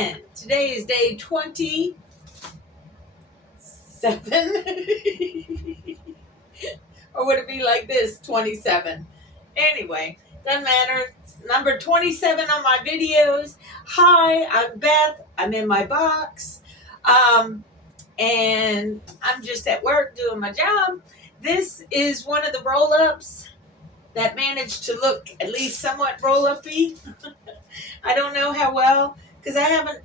again. Today is day 27. Or would it be like this, 27? Anyway, doesn't matter. It's number 27 on my videos. Hi, I'm Beth. I'm in my box. And I'm just at work doing my job. This is one of the roll-ups that managed to look at least somewhat roll-up-y. I don't know how well, because I haven't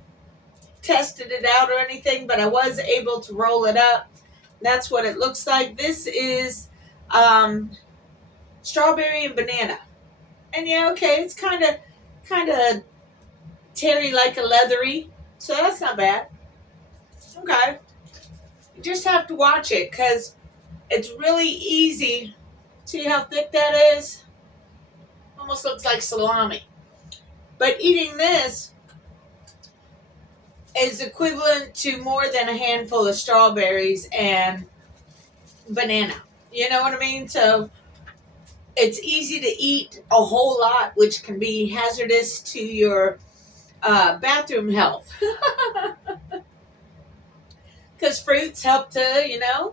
tested it out or anything, but I was able to roll it up. That's what it looks like. This is strawberry and banana. And yeah, okay, it's kind of terry like a leathery, so that's not bad. Okay. You just have to watch it because it's really easy. See how thick that is? Almost looks like salami. But eating this is equivalent to more than a handful of strawberries and banana. You know what I mean? So it's easy to eat a whole lot, which can be hazardous to your bathroom health. Because fruits help to,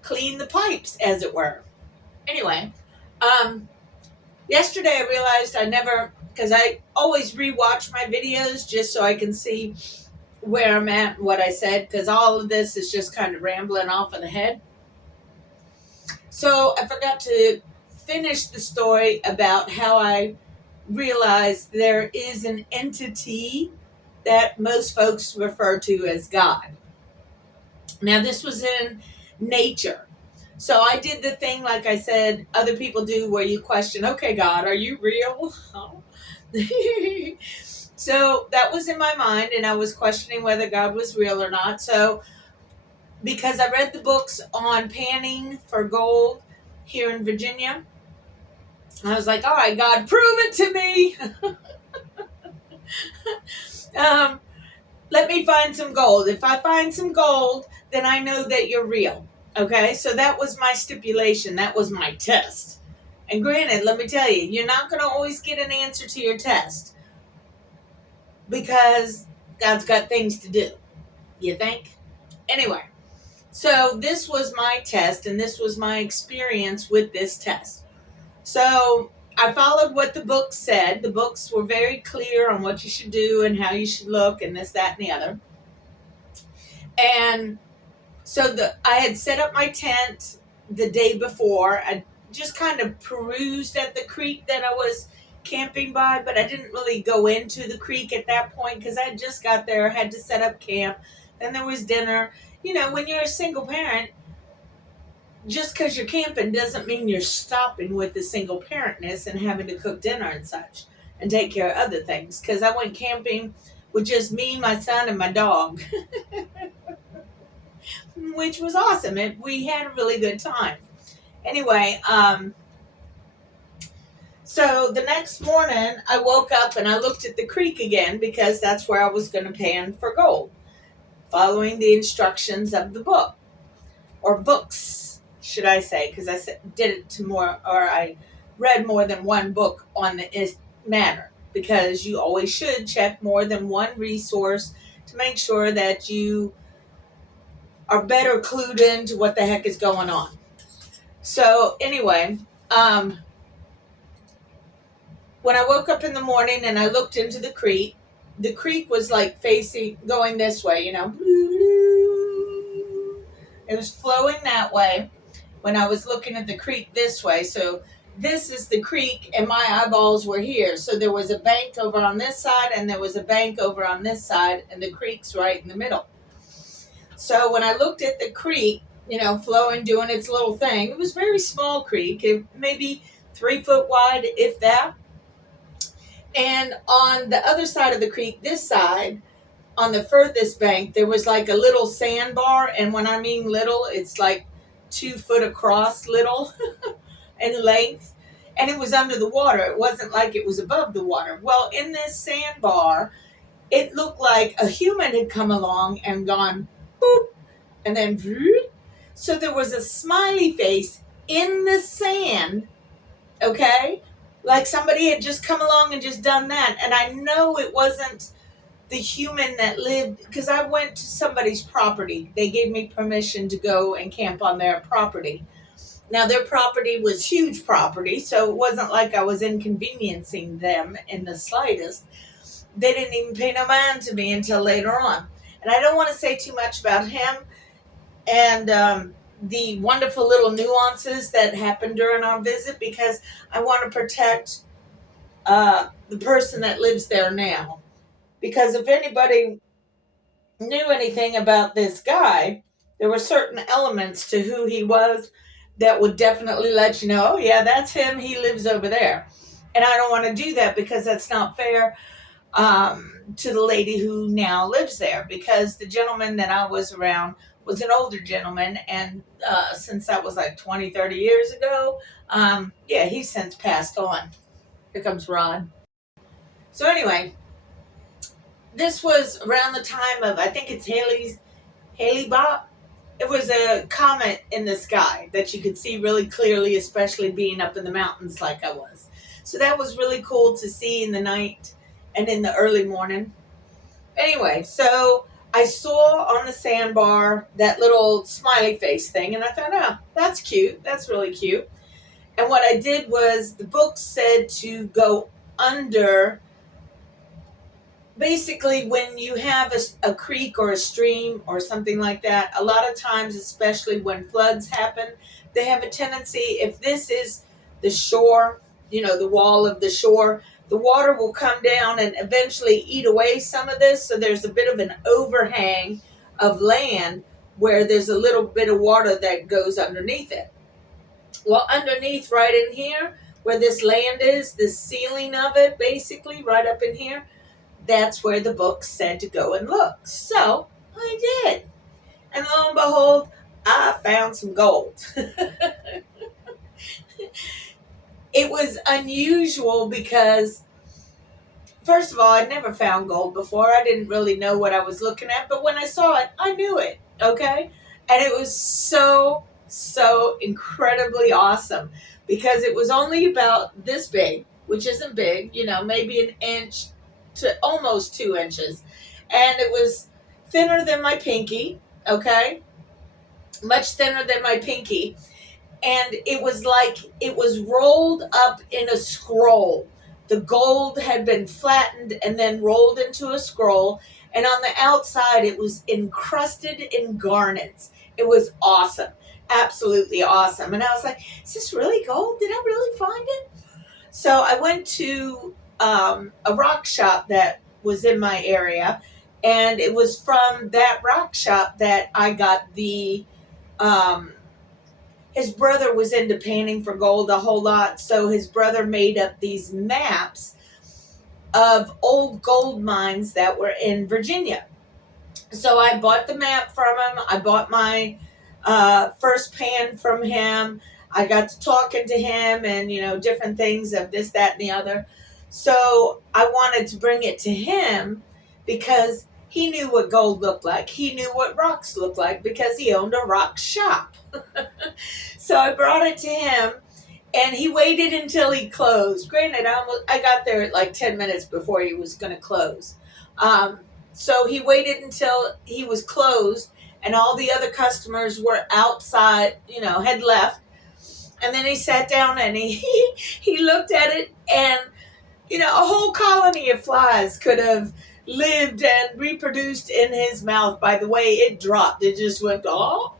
clean the pipes, as it were. Anyway, yesterday I realized because I always rewatch my videos just so I can see where I'm at and what I said, because all of this is just kind of rambling off in the head. So I forgot to finish the story about how I realized there is an entity that most folks refer to as God. Now, this was in nature. So I did the thing, like I said, other people do, where you question, okay, God, are you real? So that was in my mind, and I was questioning whether God was real or not. So because I read the books on panning for gold here in Virginia, I was like, all right, God, prove it to me. Let me find some gold. If I find some gold, then I know that you're real. Okay, so that was my stipulation. That was my test. And granted, let me tell you, you're not going to always get an answer to your test because God's got things to do. You think? Anyway, so this was my test, and this was my experience with this test. So I followed what the books said. The books were very clear on what you should do and how you should look and this, that, and the other. And so I had set up my tent the day before. I just kind of perused at the creek that I was camping by, but I didn't really go into the creek at that point because I just got there, had to set up camp. Then there was dinner. When you're a single parent, just because you're camping doesn't mean you're stopping with the single parentness and having to cook dinner and such and take care of other things. Because I went camping with just me, my son, and my dog, which was awesome. We had a really good time. Anyway, so the next morning I woke up and I looked at the creek again because that's where I was going to pan for gold, following the instructions of the book, or books, should I say, because I I read more than one book on the matter, because you always should check more than one resource to make sure that you are better clued into what the heck is going on. So anyway, when I woke up in the morning and I looked into the creek was like going this way, It was flowing that way when I was looking at the creek this way. So this is the creek and my eyeballs were here. So there was a bank over on this side and there was a bank over on this side, and the creek's right in the middle. So when I looked at the creek, flowing, doing its little thing, it was a very small creek, maybe 3 foot wide, if that. And on the other side of the creek, this side, on the furthest bank, there was like a little sandbar. And when I mean little, it's like 2 foot across little in length. And it was under the water. It wasn't like it was above the water. Well, in this sandbar, it looked like a human had come along and gone boop, and then vroom. So there was a smiley face in the sand, okay? Like somebody had just come along and just done that. And I know it wasn't the human that lived, because I went to somebody's property. They gave me permission to go and camp on their property. Now, their property was huge property, so it wasn't like I was inconveniencing them in the slightest. They didn't even pay no mind to me until later on. And I don't want to say too much about him and the wonderful little nuances that happened during our visit, because I want to protect the person that lives there now. Because if anybody knew anything about this guy, there were certain elements to who he was that would definitely let you know, oh, yeah, that's him. He lives over there. And I don't want to do that because that's not fair to the lady who now lives there, because the gentleman that I was around was an older gentleman. And since that was like 20, 30 years ago, yeah, he's since passed on. Here comes Rod. So anyway, this was around the time of, I think it's Haley Bob. It was a comet in the sky that you could see really clearly, especially being up in the mountains like I was. So that was really cool to see in the night and in the early morning. Anyway, so I saw on the sandbar that little smiley face thing, and I thought, oh, that's cute. That's really cute. And what I did was, the book said to go under. Basically, when you have a creek or a stream or something like that, a lot of times, especially when floods happen, they have a tendency, if this is the shore, the wall of the shore, the water will come down and eventually eat away some of this. So there's a bit of an overhang of land where there's a little bit of water that goes underneath it. Well, underneath right in here, where this land is, the ceiling of it, basically, right up in here, that's where the book said to go and look. So I did. And lo and behold, I found some gold. It was unusual because, first of all, I'd never found gold before. I didn't really know what I was looking at. But when I saw it, I knew it. Okay? And it was so, so incredibly awesome, because it was only about this big, which isn't big, maybe an inch to almost 2 inches. And it was thinner than my pinky, okay? Much thinner than my pinky. And it was like it was rolled up in a scroll. The gold had been flattened and then rolled into a scroll. And on the outside, it was encrusted in garnets. It was awesome. Absolutely awesome. And I was like, is this really gold? Did I really find it? So I went to a rock shop that was in my area, and it was from that rock shop that I got the his brother was into panning for gold a whole lot, so his brother made up these maps of old gold mines that were in Virginia. So I bought the map from him. I bought my first pan from him. I got to talking to him and, different things of this, that, and the other. So I wanted to bring it to him because he knew what gold looked like. He knew what rocks looked like because he owned a rock shop. So I brought it to him, and he waited until he closed. Granted, I got there at like 10 minutes before he was going to close. So he waited until he was closed, and all the other customers were outside, had left. And then he sat down and he looked at it, and, a whole colony of flies could have lived and reproduced in his mouth by the way it dropped. It just went, oh.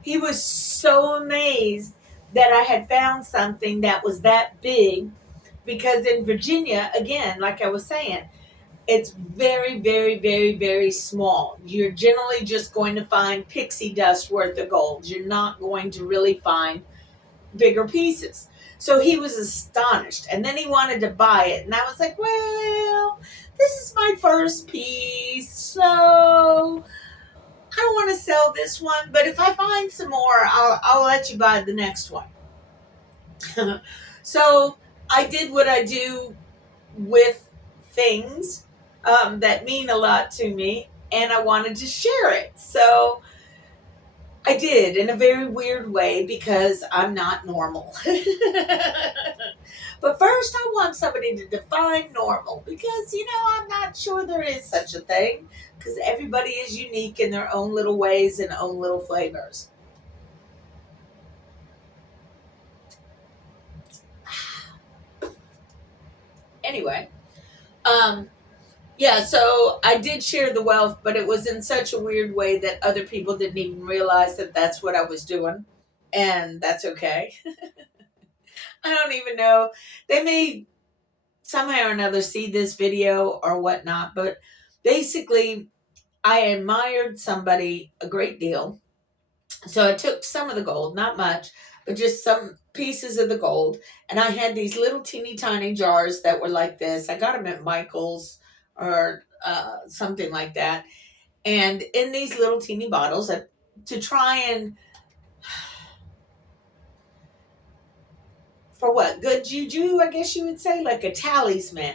He was so amazed that I had found something that was that big, because in Virginia, again, like I was saying, it's very, very, very, very small. You're generally just going to find pixie dust worth of gold. You're not going to really find bigger pieces. So he was astonished, and then he wanted to buy it, and I was like, well, this is my first piece, so I don't want to sell this one, but if I find some more, I'll let you buy the next one. So I did what I do with things that mean a lot to me, and I wanted to share it. So I did, in a very weird way, because I'm not normal. But first, I want somebody to define normal, because, I'm not sure there is such a thing, because everybody is unique in their own little ways and own little flavors. Anyway, um, yeah, so I did share the wealth, but it was in such a weird way that other people didn't even realize that that's what I was doing. And that's okay. I don't even know. They may somehow or another see this video or whatnot, but basically, I admired somebody a great deal. So I took some of the gold, not much, but just some pieces of the gold. And I had these little teeny tiny jars that were like this. I got them at Michael's or something like that. And in these little teeny bottles, to try and, for what, good juju, I guess you would say, like a talisman.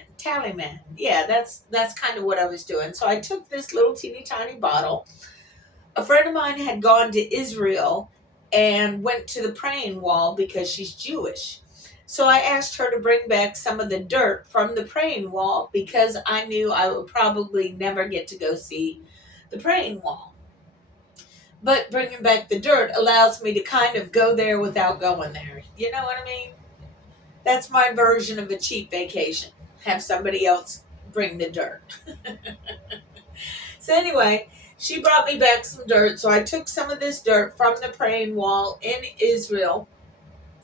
Yeah, that's kind of what I was doing. So I took this little teeny tiny bottle. A friend of mine had gone to Israel and went to the praying wall because she's Jewish. So I asked her to bring back some of the dirt from the praying wall, because I knew I would probably never get to go see the praying wall. But bringing back the dirt allows me to kind of go there without going there. You know what I mean? That's my version of a cheap vacation. Have somebody else bring the dirt. So anyway, she brought me back some dirt. So I took some of this dirt from the praying wall in Israel,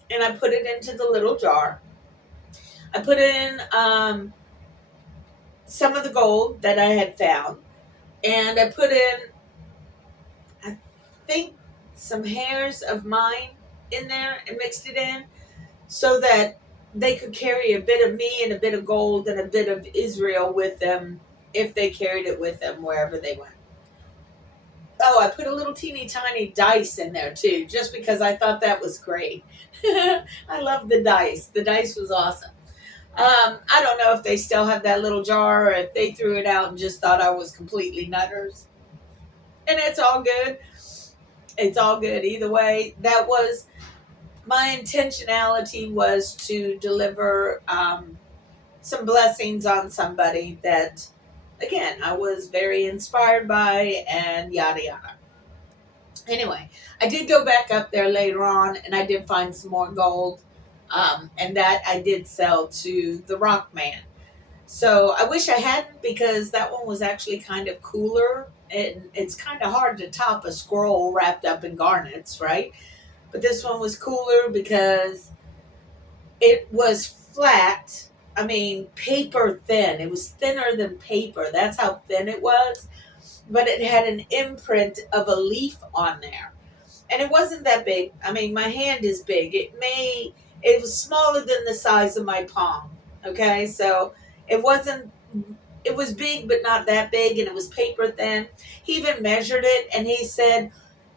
and I put it into the little jar. I put in some of the gold that I had found, and I put in, I think, some hairs of mine in there and mixed it in so that they could carry a bit of me and a bit of gold and a bit of Israel with them if they carried it with them wherever they went. Oh, I put a little teeny tiny dice in there too, just because I thought that was great. I love the dice. The dice was awesome. I don't know if they still have that little jar or if they threw it out and just thought I was completely nutters. And it's all good. It's all good. Either way, that was my intentionality, was to deliver some blessings on somebody that, again, I was very inspired by, and yada yada. Anyway, I did go back up there later on, and I did find some more gold, and that I did sell to the Rock Man. So I wish I hadn't, because that one was actually kind of cooler. And it's kind of hard to top a scroll wrapped up in garnets, right? But this one was cooler because it was flat. I mean, paper thin. It was thinner than paper. That's how thin it was. But it had an imprint of a leaf on there. And it wasn't that big. I mean, my hand is big. It was smaller than the size of my palm. Okay, so it wasn't, it was big, but not that big, and it was paper thin. He even measured it, and he said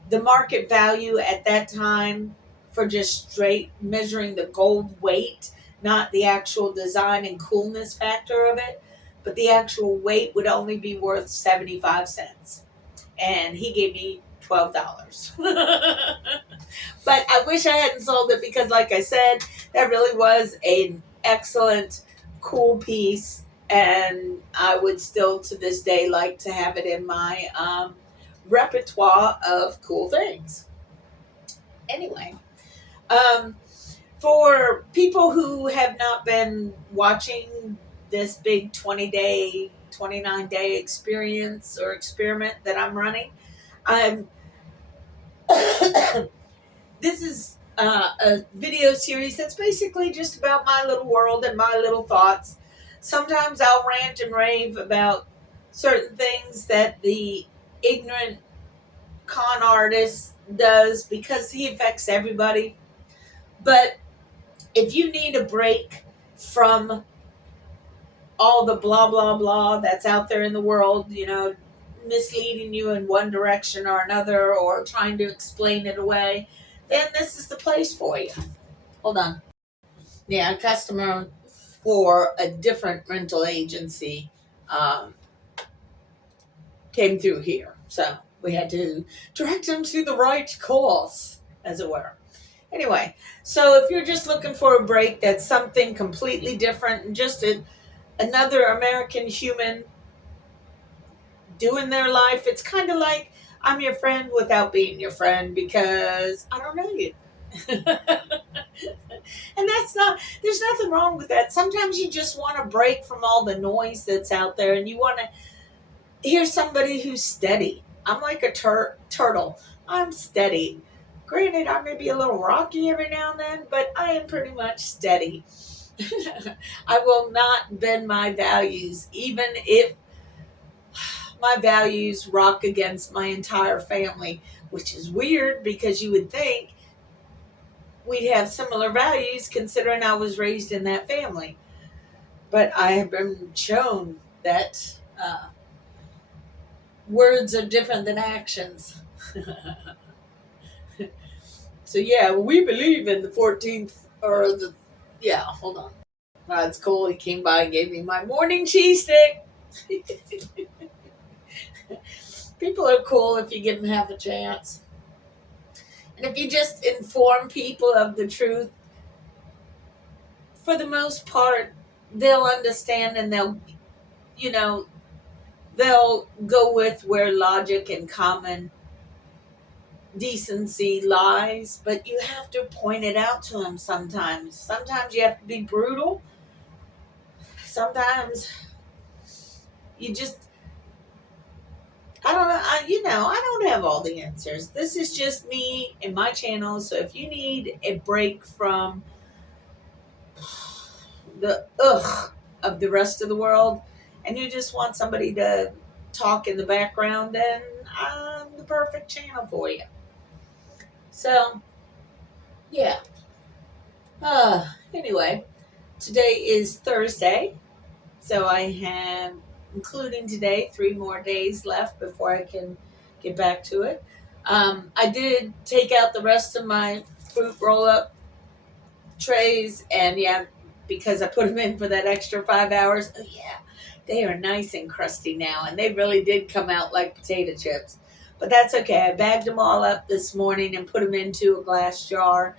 the market value at that time for just straight measuring the gold weight, not the actual design and coolness factor of it, but the actual weight, would only be worth 75 cents. And he gave me $12. But I wish I hadn't sold it, because, like I said, that really was an excellent, cool piece. And I would still, to this day, like to have it in my repertoire of cool things. Anyway, um, for people who have not been watching this big 20-day, 29-day experience or experiment that I'm running, I'm this is a video series that's basically just about my little world and my little thoughts. Sometimes I'll rant and rave about certain things that the ignorant con artist does, because he affects everybody. But if you need a break from all the blah, blah, blah that's out there in the world, misleading you in one direction or another, or trying to explain it away, then this is the place for you. Hold on. Yeah, a customer for a different rental agency came through here. So We had to direct them to the right course, as it were. Anyway, so if you're just looking for a break that's something completely different and just another American human doing their life, it's kind of like I'm your friend without being your friend because I don't know you. And that's not, there's nothing wrong with that. Sometimes you just want to break from all the noise that's out there and you want to hear somebody who's steady. I'm like a turtle. I'm steady. Granted, I may be a little rocky every now and then, but I am pretty much steady. I will not bend my values, even if my values rock against my entire family, which is weird because you would think we'd have similar values considering I was raised in that family. But I have been shown that words are different than actions. So yeah, we believe in the 14th or the, yeah, hold on. That's cool. He came by and gave me my morning cheese stick. People are cool if you give them half a chance. And if you just inform people of the truth, for the most part, they'll understand and you know, they'll go with where logic and common decency lies, but you have to point it out to them sometimes. Sometimes you have to be brutal. Sometimes you just, I don't know, I don't have all the answers. This is just me and my channel, so if you need a break from the ugh of the rest of the world and you just want somebody to talk in the background, then I'm the perfect channel for you. So, yeah. Anyway, today is Thursday, so I have, including today, 3 more days left before I can get back to it. I did take out the rest of my fruit roll-up trays, and yeah, because I put them in for that extra 5 hours. Oh yeah, they are nice and crusty now, and they really did come out like potato chips. But that's okay. I bagged them all up this morning and put them into a glass jar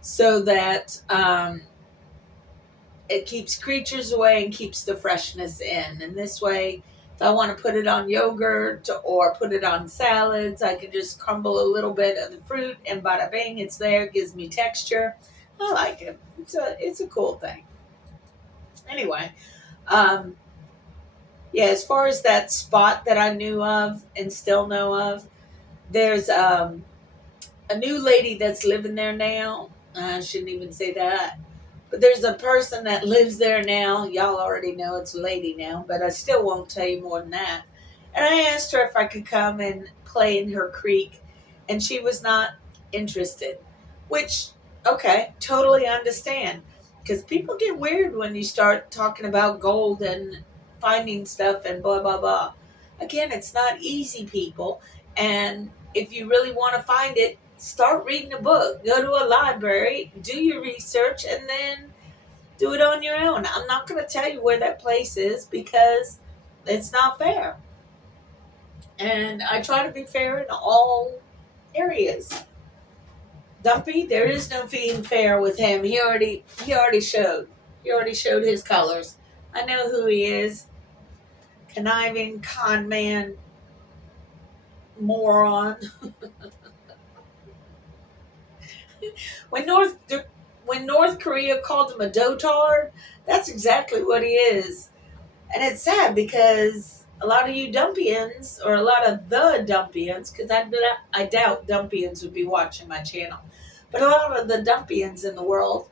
so that it keeps creatures away and keeps the freshness in. And this way, if I want to put it on yogurt or put it on salads, I can just crumble a little bit of the fruit and bada bing, it's there. It gives me texture. I like it. It's a cool thing. Anyway, yeah, as far as that spot that I knew of and still know of, there's a new lady that's living there now. I shouldn't even say that. But there's a person that lives there now. Y'all already know it's a lady now, but I still won't tell you more than that. And I asked her if I could come and play in her creek, and she was not interested. Which, okay, totally understand. Because people get weird when you start talking about gold and finding stuff and blah, blah, blah. Again, it's not easy, people. And if you really want to find it, start reading a book. Go to a library, do your research, and then do it on your own. I'm not going to tell you where that place is because it's not fair. And I try to be fair in all areas. Dumpy, there is no being fair with him. He already showed. He already showed his colors. I know who he is. Conniving con man moron. when North Korea called him a dotard, that's exactly what he is. And it's sad because a lot of you Dumpians, or a lot of the Dumpians, because I doubt Dumpians would be watching my channel, but a lot of the Dumpians in the world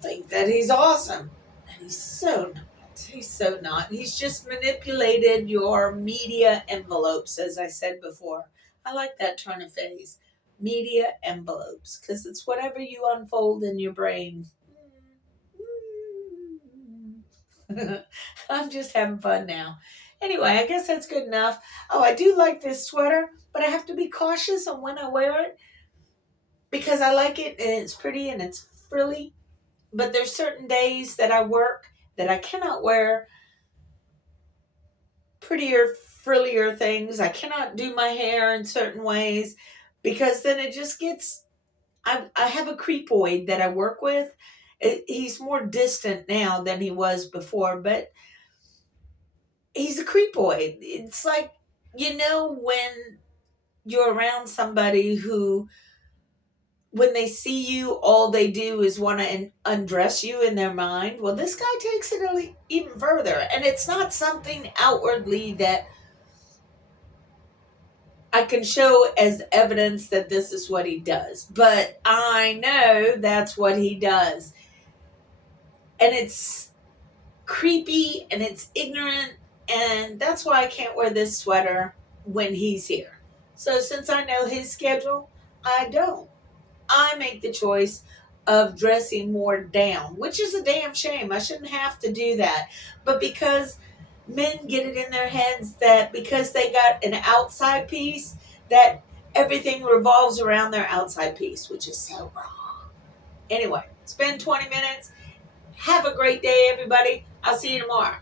think that he's awesome. And he's so not. He's so not. He's just manipulated your media envelopes, as I said before. I like that turn of phrase. Media envelopes, because it's whatever you unfold in your brain. I'm just having fun now. Anyway, I guess that's good enough. Oh, I do like this sweater, but I have to be cautious on when I wear it because I like it and it's pretty and it's frilly. But there's certain days that I work that I cannot wear prettier frillier things. I cannot do my hair in certain ways because then it just gets. I have a creepoid that I work with. He's more distant now than he was before, but he's a creepoid. It's like, when you're around somebody who, when they see you, all they do is want to undress you in their mind. Well, this guy takes it even further. And it's not something outwardly that I can show as evidence that this is what he does. But I know that's what he does. And it's creepy and it's ignorant. And that's why I can't wear this sweater when he's here. So since I know his schedule, I don't. I make the choice of dressing more down, which is a damn shame. I shouldn't have to do that. But because men get it in their heads that because they got an outside piece, that everything revolves around their outside piece, which is so wrong. Anyway, spend 20 minutes. Have a great day, everybody. I'll see you tomorrow.